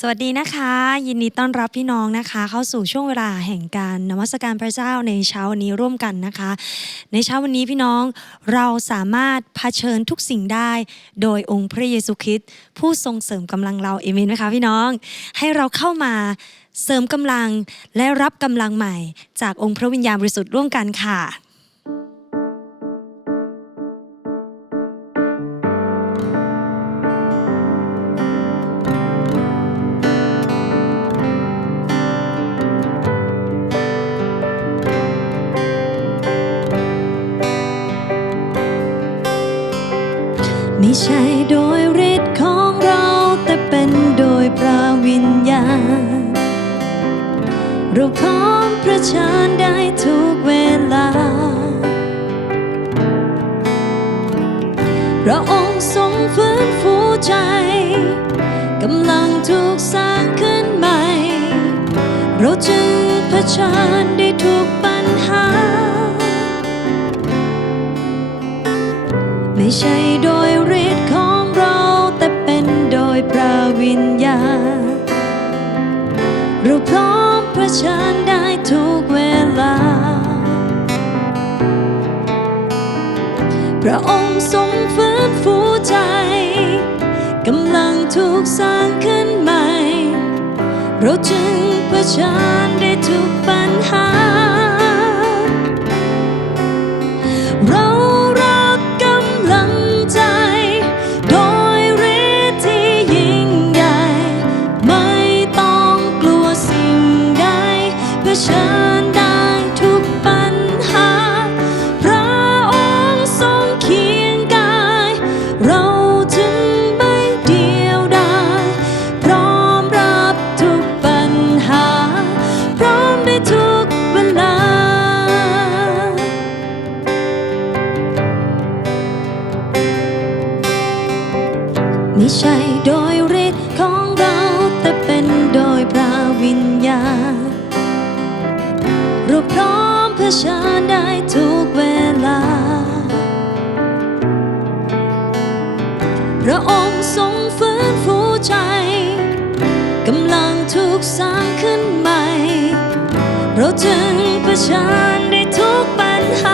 สวัสดีนะคะ ยินดีต้อนรับพี่น้องนะคะ เข้าสู่ช่วงเวลาแห่งการนมัสการพระเจ้าในเช้าวันนี้ร่วมกันนะคะ ในเช้าวันนี้พี่น้องเราสามารถเผชิญทุกสิ่งได้ โดยองค์พระเยซูคริสต์ผู้ทรงเสริมกำลังเราเอเมนไหมคะพี่น้อง ให้เราเข้ามาเสริมกำลังและรับกำลังใหม่ จากองค์พระวิญญาณบริสุทธิ์ร่วมกันค่ะ เราพร้อมเผชิญได้ทุกเวลา พระองค์ทรงฟื้นฟูใจ กำลังถูกสร้างขึ้นใหม่ เราจึงเผชิญได้ทุกปัญหา ไม่ใช่โดยฤทธิ์ของเราแต่เป็นโดยพระวิญญาณเราพร้อม เผชิญได้ทุกเวลา พระองค์ทรงฟื้นฟูใจ กำลังถูกสร้างขึ้นใหม่ เราจึงเผชิญได้ทุกปัญหา พระองค์ทรงฟื้นฟูใจ กำลังถูกสร้างขึ้นใหม่ เราจึงเผชิญได้ทุกปัญหา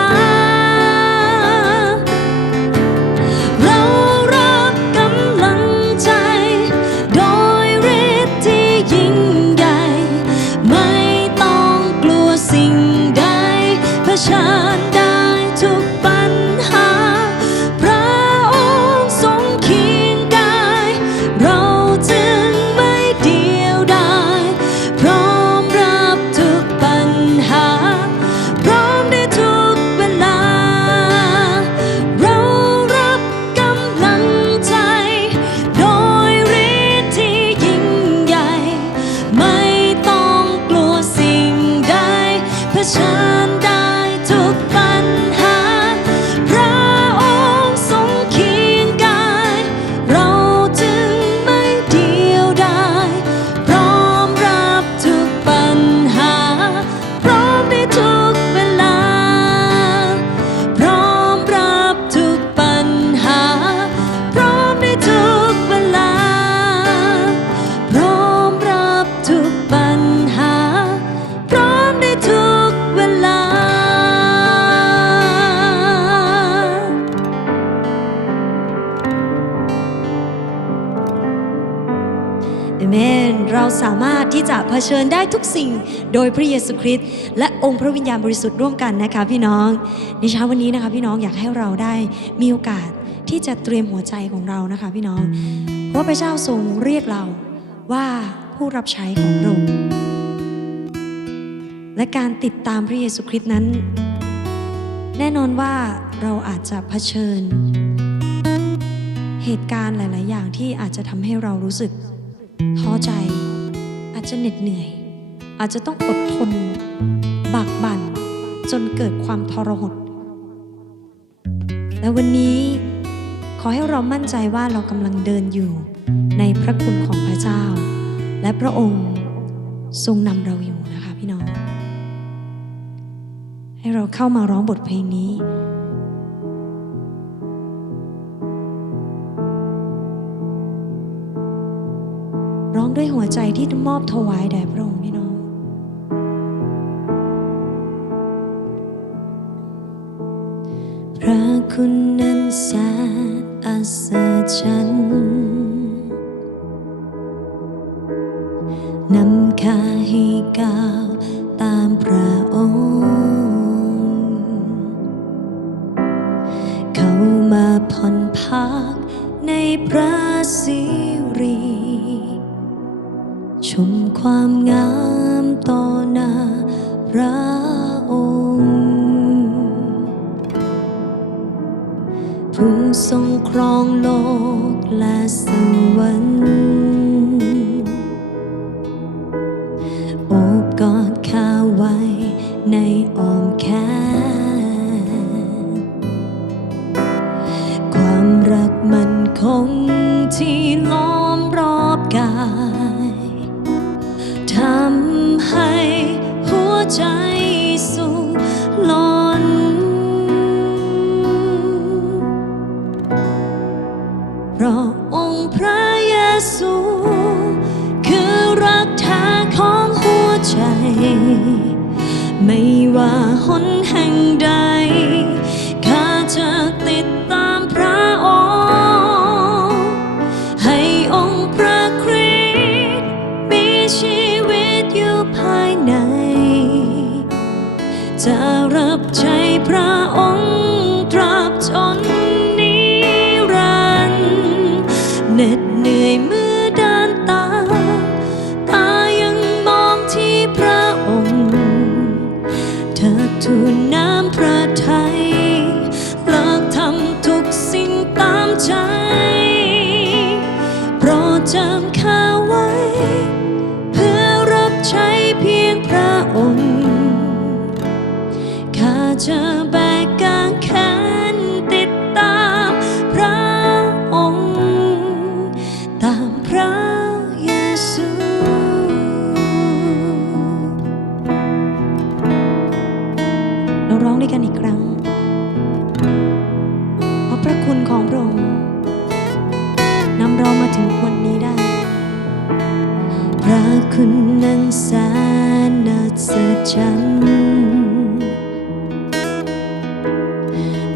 เชิญได้ทุกสิ่งโดยพระเยซูคริสต์และองค์พระวิญญาณบริสุทธิ์ร่วมกันนะคะพี่น้อง ในเช้าวันนี้นะคะพี่น้องอยากให้เราได้มีโอกาสที่จะเตรียมหัวใจของเรานะคะพี่น้องเพราะพระเจ้าทรงเรียกเราว่าผู้รับใช้ของพระองค์และการติดตามพระเยซูคริสต์นั้น แน่นอนว่าเราอาจจะเผชิญ เหตุการณ์หลาย ๆ อย่างที่อาจจะทำให้เรารู้สึกท้อใจ อาจจะเหน็ดเหนื่อย อาจจะต้องอดทน บากบั่น จนเกิดความทรหด และวันนี้ขอให้เรามั่นใจว่าเรากำลังเดินอยู่ในพระคุณของพระเจ้า และพระองค์ทรงนำเราอยู่นะคะพี่น้อง ให้เราเข้ามาร้องบทเพลงนี้ ด้วยหัวใจที่มอบถวายแด่พระองค์พี่น้อง พระคุณนั้นแสนอัศจรรย์นำข้าให้ก้าวตามพระองค์ เข้ามาผ่อนพักในพระสิ ความงามต่อหน้าพระองค์ ผู้ทรงครองโลกและสวรรค์ จะรับใช้พระองค์ตราบจน ด้วยกันอีกครั้ง เพราะพระคุณของพระองค์นำเรามาถึงวันนี้ได้ พระคุณนั้นแสนอัศจรรย์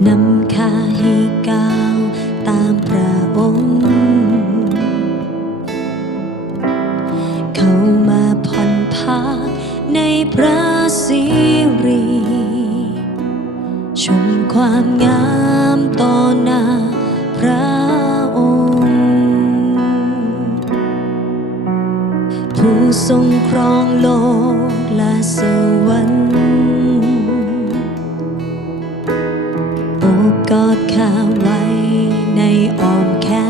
นำข้าให้ก้าวตามพระองค์ เข้ามาผ่อนพักในพระสิริ ความงามต่อหน้าพระองค์ ผู้ทรงครองโลกและสวรรค์โอบกอดข้าไว้ในอ้อมแขน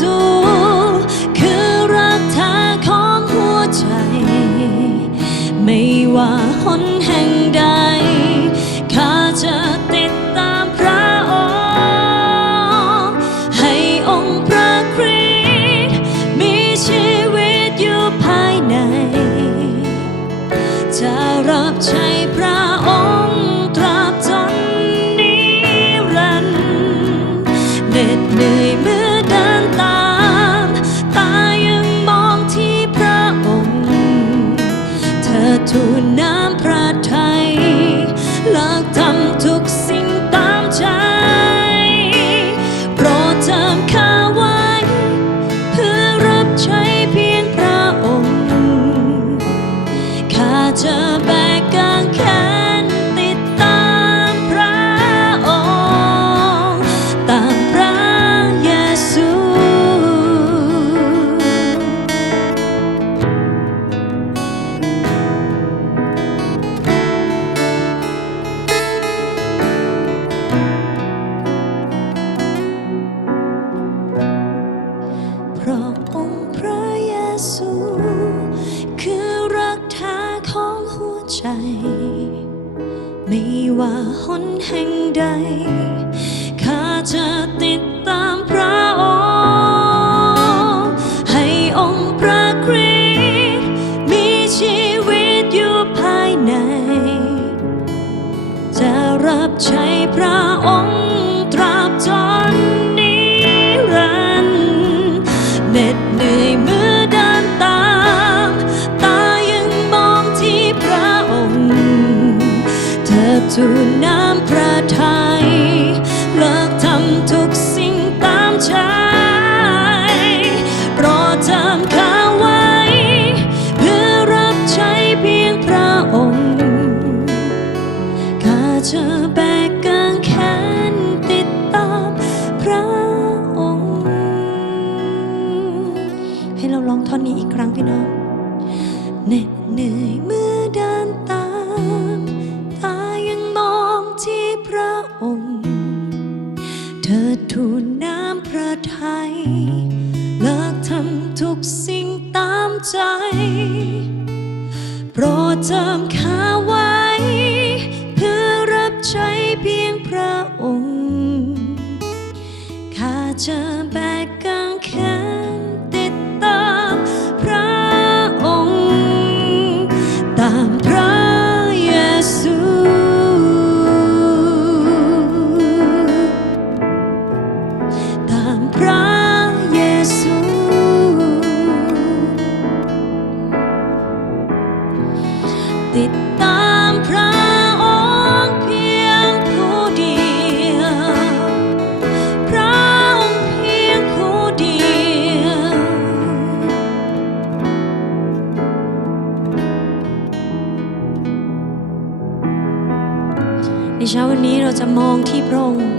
เสูคือรักแท้ของหัวใจ ไม่ว่าหนแห่งใด ข้าจะติดตามพระองค์ ให้องค์พระคริสต์มีชีวิตอยู่ภายใน จะรับใช้พระองค์ เเธอทูลน้ำพระทัยเลิกทำทุกสิ่งตามใจ โปรดจำข้าไว้ เพื่อรับใช้เพียงพระองค์ ข้าจะแบกกางแขนติดตามพระองค์ ตามพระ จะมองที่พระองค์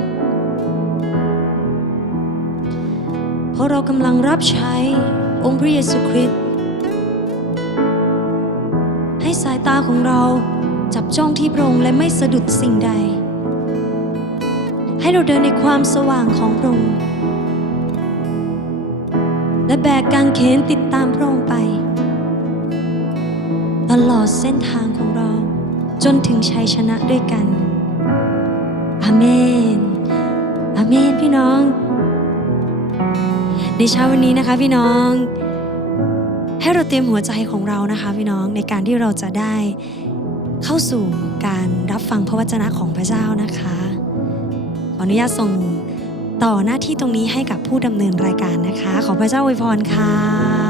เพราะเรากำลังรับใช้องค์พระเยซูคริสต์ให้สายตาของเราจับจ้องที่พระองค์และไม่สะดุดสิ่งใด ให้เราเดินในความสว่างของพระองค์และแบกกางเขนติดตามพระองค์ไป ตลอดเส้นทางของเราจนถึงชัยชนะด้วยกัน อาเมน อาเมนพี่น้อง ในเช้าวันนี้นะคะพี่น้อง ให้เราเตรียมหัวใจของเรานะคะพี่น้องในการที่เราจะได้เข้าสู่การรับฟังพระวจนะของพระเจ้านะคะขออนุญาตส่งต่อหน้าที่ตรงนี้ให้กับผู้ดำเนินรายการนะคะ ขอพระเจ้าอวยพรค่ะ